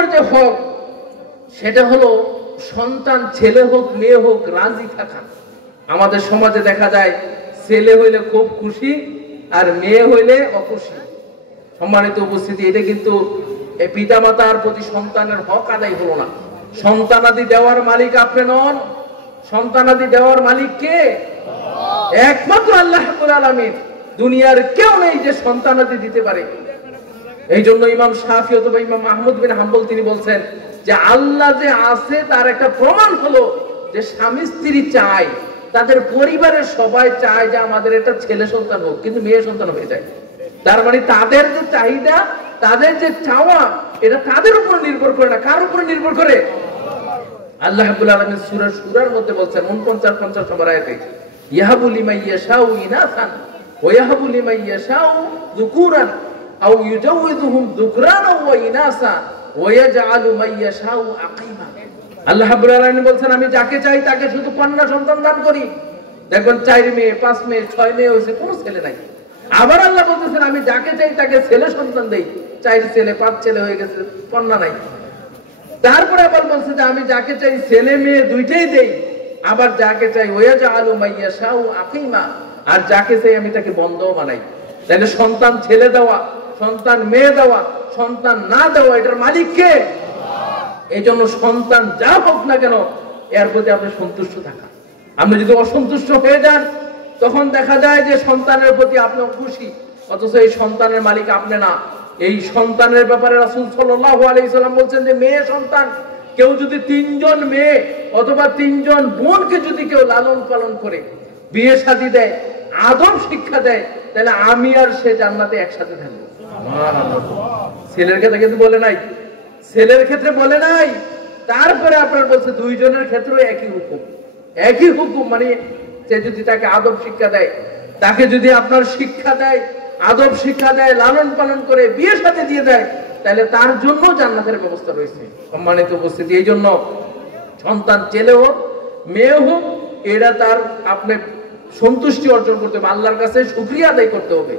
নম্বর যে হক সেটা হলো সন্তান ছেলে হোক মেয়ে হোক রাজি থাকা। আমাদের সমাজে দেখা যায় ছেলে হইলে খুব খুশি আর মেয়ে হইলে অখুশি। সম্মানিত উপস্থিতি, এটা কিন্তু পিতামাতার প্রতি সন্তানের হক আদায় হলো না। সন্তানাদি দেওয়ার মালিক আপনি নন, সন্তানাদি দেওয়ার মালিক কে? একমাত্র আল্লাহ রাব্বুল আলামিন। দুনিয়ার কেউ নেই যে সন্তানাদি দিতে পারে। এই জন্য ইমাম শাফি অথবা ইমাম আহমদ বিন হাম্বল তিনি বলছেন যে আল্লাহ যে আছে তার একটা প্রমাণ হলো যে স্বামী স্ত্রী চায়, তাদের পরিবারের সবাই চায় যে আমাদের একটা ছেলে সন্তান হোক, কিন্তু মেয়ে সন্তান হয়ে যায়। তার মানে তাদের যে চাহিদা, তাদের যে চাওয়া, এটা তাদের উপর নির্ভর করে না। কার উপর নির্ভর করে? আল্লাহ রাব্বুল আলামিন সূরা শুরার মধ্যে বলছেন 49-50 নম্বর আয়াতে, ইয়াহাবু লিমান ইয়াশাউ ইনাসান ওয়া ইয়াহাবু লিমান ইয়াশাউ যুকুরান আও ইউজাউযুহুম যুকরানা ওয়া ইনাসা ওয়া ইয়াজআলু মান ইয়াশাউ আকিমা। আল্লাহ রাব্বুল আলামিন বলছেন আমি যাকে চাই তাকে শুধু কন্যা সন্তান দান করি। দেখবেন 4 মেয়ে 5 মেয়ে 6 মেয়ে হয়েছে, কোনো ছেলে নাই। আবার আল্লাহ বলতেছেন আমি যাকে চাই তাকে ছেলে সন্তান দেই, 4 ছেলে 5 ছেলে হয়ে গেছে, কন্যা নাই। তারপরে আবার বলছে যে আমি যাকে চাই ছেলে মেয়ে দুইটাই দেই, আবার যাকে চাই ওয়াজআলু মান ইয়াশাউ আকিমা, আর যাকে চাই আমি তাকে বন্ধও বানাই। তাহলে সন্তান ছেলে দেওয়া, সন্তান মেয়ে দেওয়া, সন্তান না দেওয়া, এটার মালিক কে? এই জন্য সন্তান যা হোক না কেন এর প্রতি আপনি সন্তুষ্ট থাকা। আপনি যদি অসন্তুষ্ট হয়ে যান তখন দেখা যায় যে সন্তানের প্রতি আপনি খুশি, অথচ এই সন্তানের মালিক আপনি না। এই সন্তানের ব্যাপারে রাসূল সাল্লাল্লাহু আলাইহি সাল্লাম বলছেন যে মেয়ে সন্তান কেউ যদি 3 জন মেয়ে অথবা 3 জন বোনকে যদি কেউ লালন পালন করে, বিয়ে শাদী দেয়, আদব শিক্ষা দেয়, তাহলে আমি আর সে জান্নাতে একসাথে থাকবো। ছেলের ক্ষেত্রে কিন্তু বলে নাই, ছেলের ক্ষেত্রে বলে নাই। তারপরে আপনার বলছে 2 জনের ক্ষেত্রে একই হুকুম। একই হুকুম মানে সে যদি তাকে আদব শিক্ষা দেয়, তাকে যদি আপনার শিক্ষা দেয়, আদব শিক্ষা দেয়, লালন পালন করে বিয়ের সাথে দিয়ে দেয়, তাহলে তার জন্য জান্নাতের ব্যবস্থা রয়েছে। সম্মানিত উপস্থিতি, এই জন্য সন্তান ছেলে হোক মেয়ে হোক, এটা তার আপনি সন্তুষ্টি অর্জন করতে হবে, আল্লাহর কাছে শুকরিয়া আদায় করতে হবে।